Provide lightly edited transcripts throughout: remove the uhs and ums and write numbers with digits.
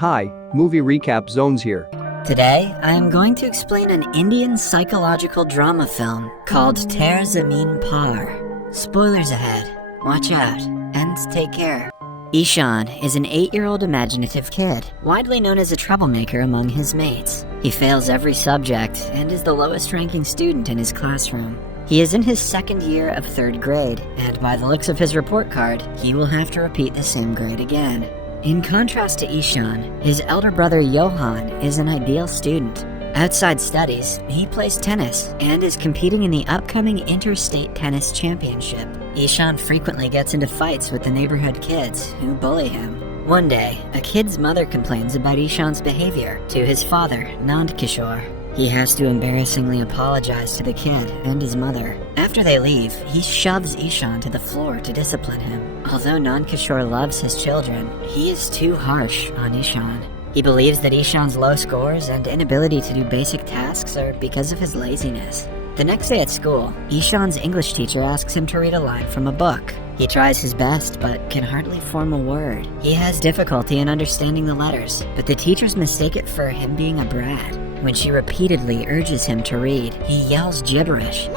Hi, movie recap zones here. Today, I am going to explain an Indian psychological drama film called Tare Zameen Par. Spoilers ahead. Watch out, and take care. Ishan is an 8-year-old imaginative kid, widely known as a troublemaker among his mates. He fails every subject and is the lowest-ranking student in his classroom. He is in his second year of 3rd grade, and by the looks of his report card, he will have to repeat the same grade again. In contrast to Ishan, his elder brother Johan is an ideal student. Outside studies, he plays tennis and is competing in the upcoming Interstate Tennis Championship. Ishan frequently gets into fights with the neighborhood kids who bully him. One day, a kid's mother complains about Ishan's behavior to his father, Nand Kishore. He has to embarrassingly apologize to the kid and his mother. After they leave, he shoves Ishan to the floor to discipline him. Although Nand Kishore loves his children, he is too harsh on Ishan. He believes that Ishan's low scores and inability to do basic tasks are because of his laziness. The next day at school, Ishan's English teacher asks him to read a line from a book. He tries his best, but can hardly form a word. He has difficulty in understanding the letters, but the teachers mistake it for him being a brat. When she repeatedly urges him to read, he yells gibberish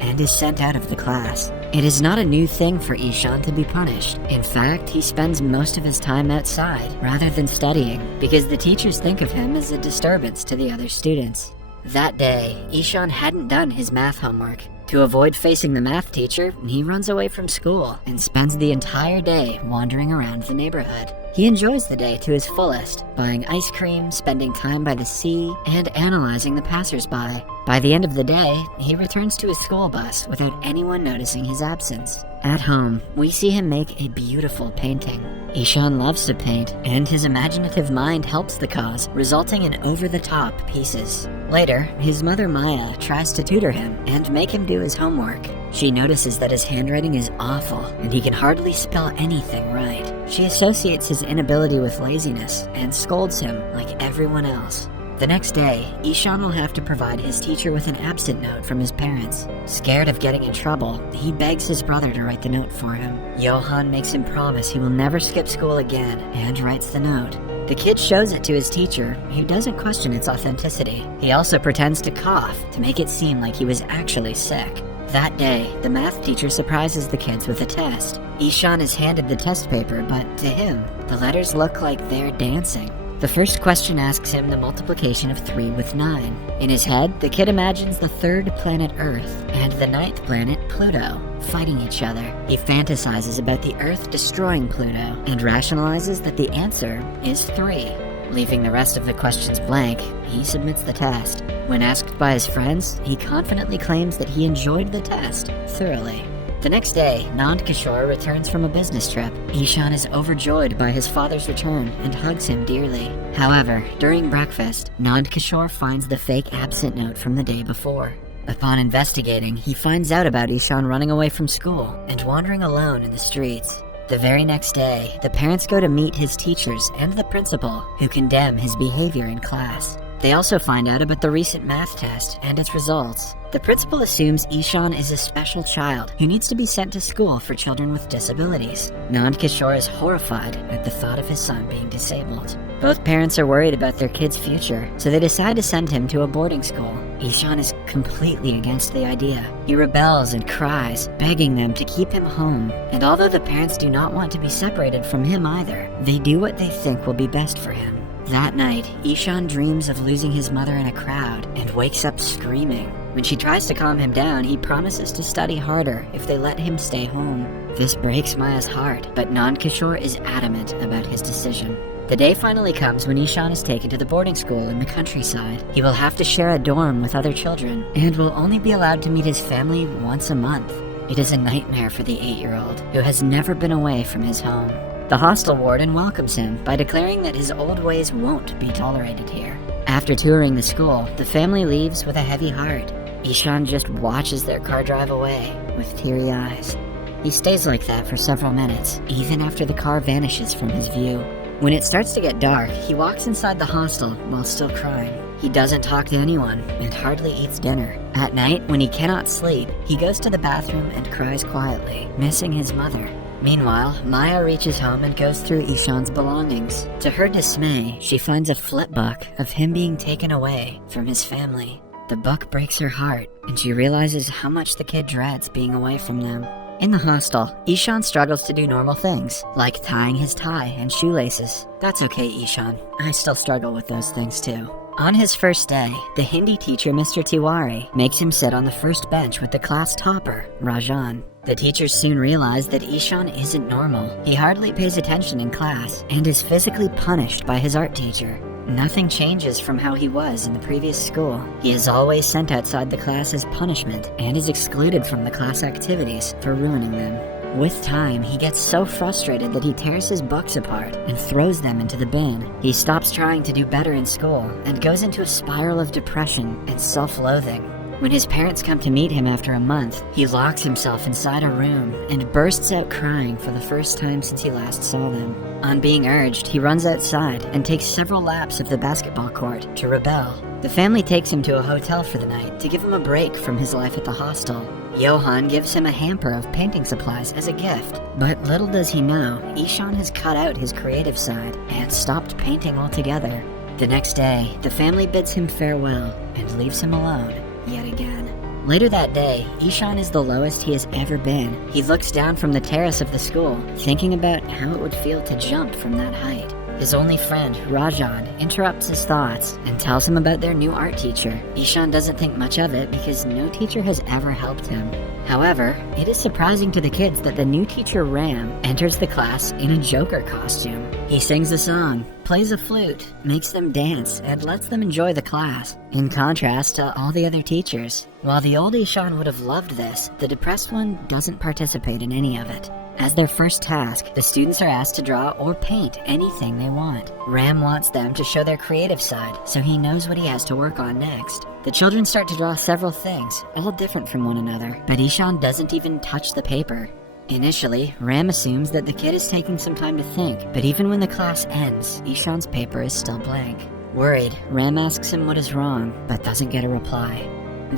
and is sent out of the class. It is not a new thing for Ishan to be punished. In fact, he spends most of his time outside rather than studying because the teachers think of him as a disturbance to the other students. That day, Ishan hadn't done his math homework. To avoid facing the math teacher, he runs away from school and spends the entire day wandering around the neighborhood. He enjoys the day to his fullest, buying ice cream, spending time by the sea, and analyzing the passersby. By the end of the day, he returns to his school bus without anyone noticing his absence. At home, we see him make a beautiful painting. Ishan loves to paint, and his imaginative mind helps the cause, resulting in over-the-top pieces. Later, his mother Maya tries to tutor him and make him do his homework. She notices that his handwriting is awful, and he can hardly spell anything right. She associates his inability with laziness and scolds him like everyone else. The next day, Ishan will have to provide his teacher with an absent note from his parents. Scared of getting in trouble, he begs his brother to write the note for him. Johan makes him promise he will never skip school again and writes the note. The kid shows it to his teacher, who doesn't question its authenticity. He also pretends to cough to make it seem like he was actually sick. That day, the math teacher surprises the kids with a test. Ishan is handed the test paper, but to him, the letters look like they're dancing. The first question asks him the multiplication of 3 with 9. In his head, the kid imagines the 3rd planet Earth and the 9th planet Pluto fighting each other. He fantasizes about the Earth destroying Pluto and rationalizes that the answer is 3. Leaving the rest of the questions blank, he submits the test. When asked by his friends, he confidently claims that he enjoyed the test thoroughly. The next day, Nand Kishore returns from a business trip. Ishan is overjoyed by his father's return and hugs him dearly. However, during breakfast, Nand Kishore finds the fake absent note from the day before. Upon investigating, he finds out about Ishan running away from school and wandering alone in the streets. The very next day, the parents go to meet his teachers and the principal, who condemn his behavior in class. They also find out about the recent math test and its results. The principal assumes Ishan is a special child who needs to be sent to school for children with disabilities. Nand Kishore is horrified at the thought of his son being disabled. Both parents are worried about their kid's future, so they decide to send him to a boarding school. Ishan is completely against the idea. He rebels and cries, begging them to keep him home. And although the parents do not want to be separated from him either, they do what they think will be best for him. That night, Ishan dreams of losing his mother in a crowd and wakes up screaming. When she tries to calm him down, he promises to study harder if they let him stay home. This breaks Maya's heart, but Nand Kishore is adamant about his decision. The day finally comes when Ishan is taken to the boarding school in the countryside. He will have to share a dorm with other children and will only be allowed to meet his family once a month. It is a nightmare for the 8-year-old, who has never been away from his home. The hostel warden welcomes him by declaring that his old ways won't be tolerated here. After touring the school, the family leaves with a heavy heart. Ishan just watches their car drive away with teary eyes. He stays like that for several minutes, even after the car vanishes from his view. When it starts to get dark, he walks inside the hostel while still crying. He doesn't talk to anyone and hardly eats dinner. At night, when he cannot sleep, he goes to the bathroom and cries quietly, missing his mother. Meanwhile, Maya reaches home and goes through Ishan's belongings. To her dismay, she finds a flipbook of him being taken away from his family. The book breaks her heart, and she realizes how much the kid dreads being away from them. In the hostel, Ishan struggles to do normal things, like tying his tie and shoelaces. That's okay, Ishan. I still struggle with those things too. On his first day, the Hindi teacher, Mr. Tiwari, makes him sit on the first bench with the class topper, Rajan. The teachers soon realize that Ishan isn't normal. He hardly pays attention in class and is physically punished by his art teacher. Nothing changes from how he was in the previous school. He is always sent outside the class as punishment and is excluded from the class activities for ruining them. With time, he gets so frustrated that he tears his books apart and throws them into the bin. He stops trying to do better in school and goes into a spiral of depression and self-loathing. When his parents come to meet him after a month, he locks himself inside a room and bursts out crying for the first time since he last saw them. On being urged, he runs outside and takes several laps of the basketball court to rebel. The family takes him to a hotel for the night to give him a break from his life at the hostel. Johan gives him a hamper of painting supplies as a gift, but little does he know, Ishan has cut out his creative side and stopped painting altogether. The next day, the family bids him farewell and leaves him alone yet again. Later that day, Ishan is the lowest he has ever been. He looks down from the terrace of the school, thinking about how it would feel to jump from that height. His only friend, Rajan, interrupts his thoughts and tells him about their new art teacher. Ishan doesn't think much of it because no teacher has ever helped him. However, it is surprising to the kids that the new teacher, Ram, enters the class in a Joker costume. He sings a song, plays a flute, makes them dance, and lets them enjoy the class, in contrast to all the other teachers. While the old Ishan would have loved this, the depressed one doesn't participate in any of it. As their first task, the students are asked to draw or paint anything they want. Ram wants them to show their creative side, so he knows what he has to work on next. The children start to draw several things, all different from one another, but Ishan doesn't even touch the paper. Initially, Ram assumes that the kid is taking some time to think, but even when the class ends, Ishan's paper is still blank. Worried, Ram asks him what is wrong, but doesn't get a reply.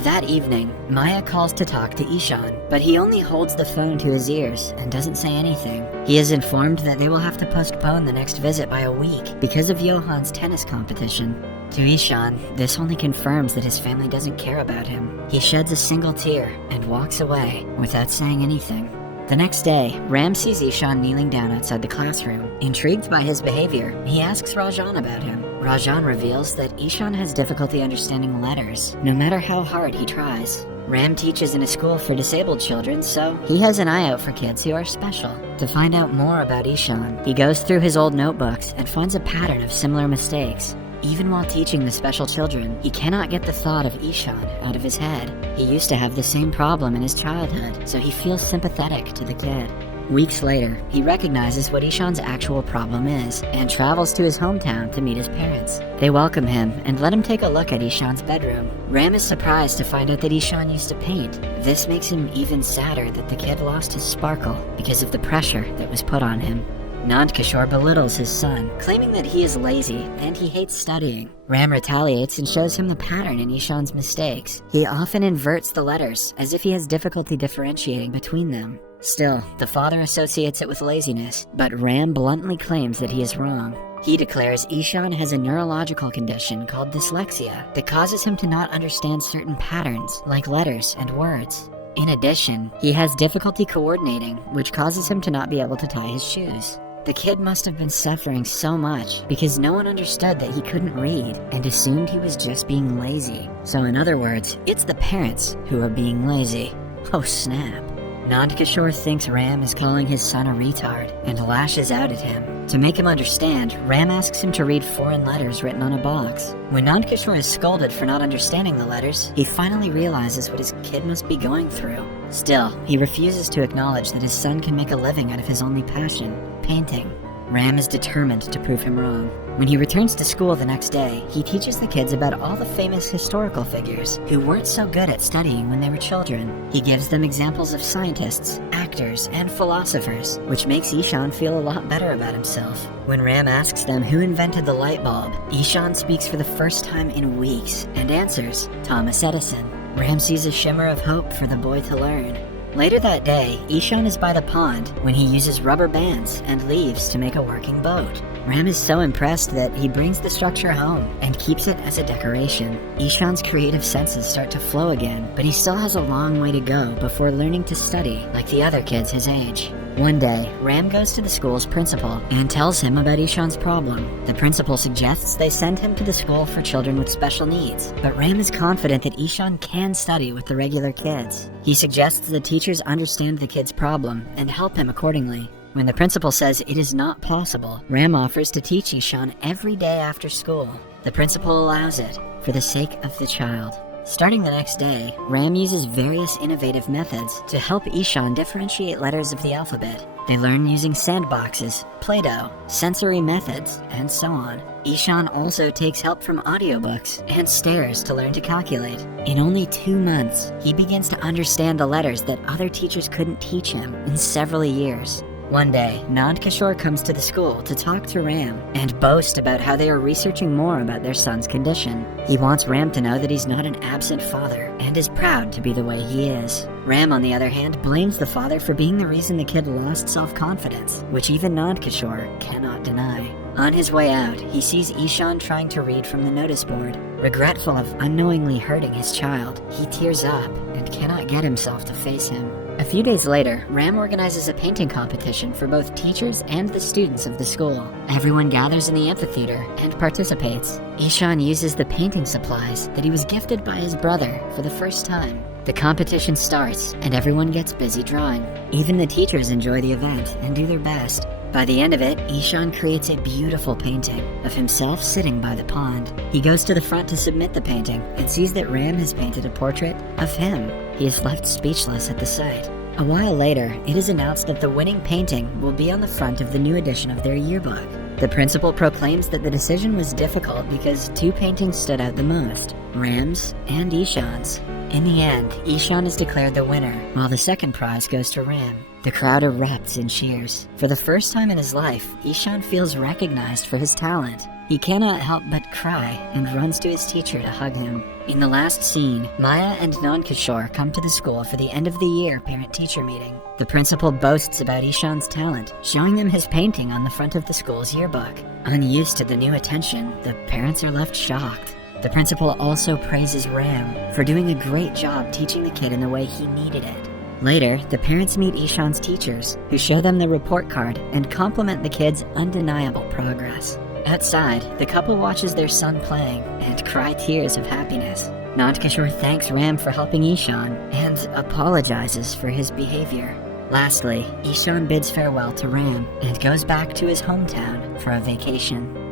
That evening, Maya calls to talk to Ishan, but he only holds the phone to his ears and doesn't say anything. He is informed that they will have to postpone the next visit by a week because of Johan's tennis competition. To Ishan, this only confirms that his family doesn't care about him. He sheds a single tear and walks away without saying anything. The next day, Ram sees Ishan kneeling down outside the classroom. Intrigued by his behavior, he asks Rajan about him. Rajan reveals that Ishan has difficulty understanding letters, no matter how hard he tries. Ram teaches in a school for disabled children, so he has an eye out for kids who are special. To find out more about Ishan, he goes through his old notebooks and finds a pattern of similar mistakes. Even while teaching the special children, he cannot get the thought of Ishan out of his head. He used to have the same problem in his childhood, so he feels sympathetic to the kid. Weeks later, he recognizes what Ishan's actual problem is and travels to his hometown to meet his parents. They welcome him and let him take a look at Ishan's bedroom. Ram is surprised to find out that Ishan used to paint. This makes him even sadder that the kid lost his sparkle because of the pressure that was put on him. Nand Kishore belittles his son, claiming that he is lazy and he hates studying. Ram retaliates and shows him the pattern in Ishan's mistakes. He often inverts the letters, as if he has difficulty differentiating between them. Still, the father associates it with laziness, but Ram bluntly claims that he is wrong. He declares Ishan has a neurological condition called dyslexia that causes him to not understand certain patterns, like letters and words. In addition, he has difficulty coordinating, which causes him to not be able to tie his shoes. The kid must have been suffering so much because no one understood that he couldn't read and assumed he was just being lazy. So in other words, it's the parents who are being lazy. Oh snap. Nand Kishore thinks Ram is calling his son a retard and lashes out at him. To make him understand, Ram asks him to read foreign letters written on a box. When Nand Kishore is scolded for not understanding the letters, he finally realizes what his kid must be going through. Still, he refuses to acknowledge that his son can make a living out of his only passion, painting. Ram is determined to prove him wrong. When he returns to school the next day, he teaches the kids about all the famous historical figures who weren't so good at studying when they were children. He gives them examples of scientists, actors, and philosophers, which makes Ishan feel a lot better about himself. When Ram asks them who invented the light bulb, Ishan speaks for the first time in weeks and answers, Thomas Edison. Ram sees a shimmer of hope for the boy to learn. Later that day, Ishan is by the pond when he uses rubber bands and leaves to make a working boat. Ram is so impressed that he brings the structure home and keeps it as a decoration. Ishan's creative senses start to flow again, but he still has a long way to go before learning to study like the other kids his age. One day, Ram goes to the school's principal and tells him about Ishan's problem. The principal suggests they send him to the school for children with special needs, but Ram is confident that Ishan can study with the regular kids. He suggests the teachers understand the kid's problem and help him accordingly. When the principal says it is not possible, Ram offers to teach Ishan every day after school. The principal allows it for the sake of the child. Starting the next day, Ram uses various innovative methods to help Ishan differentiate letters of the alphabet. They learn using sandboxes, Play-Doh, sensory methods, and so on. Ishan also takes help from audiobooks and stares to learn to calculate. In only 2 months, he begins to understand the letters that other teachers couldn't teach him in several years. One day, Nand Kishore comes to the school to talk to Ram and boast about how they are researching more about their son's condition. He wants Ram to know that he's not an absent father and is proud to be the way he is. Ram, on the other hand, blames the father for being the reason the kid lost self-confidence, which even Nand Kishore cannot deny. On his way out, he sees Ishan trying to read from the notice board. Regretful of unknowingly hurting his child, he tears up and cannot get himself to face him. A few days later, Ram organizes a painting competition for both teachers and the students of the school. Everyone gathers in the amphitheater and participates. Ishan uses the painting supplies that he was gifted by his brother for the first time. The competition starts and everyone gets busy drawing. Even the teachers enjoy the event and do their best. By the end of it, Ishan creates a beautiful painting of himself sitting by the pond. He goes to the front to submit the painting and sees that Ram has painted a portrait of him. He is left speechless at the sight. A while later, it is announced that the winning painting will be on the front of the new edition of their yearbook. The principal proclaims that the decision was difficult because 2 paintings stood out the most, Ram's and Ishan's. In the end, Ishan is declared the winner, while the second prize goes to Ram. The crowd erupts in cheers. For the first time in his life, Ishan feels recognized for his talent. He cannot help but cry and runs to his teacher to hug him. In the last scene, Maya and Nand Kishore come to the school for the end of the year parent-teacher meeting. The principal boasts about Ishan's talent, showing them his painting on the front of the school's yearbook. Unused to the new attention, the parents are left shocked. The principal also praises Ram for doing a great job teaching the kid in the way he needed it. Later, the parents meet Ishan's teachers, who show them the report card and compliment the kid's undeniable progress. Outside, the couple watches their son playing and cry tears of happiness. Nand Kishore thanks Ram for helping Ishan and apologizes for his behavior. Lastly, Ishan bids farewell to Ram and goes back to his hometown for a vacation.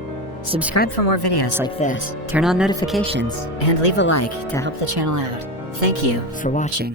Subscribe for more videos like this, turn on notifications, and leave a like to help the channel out. Thank you for watching.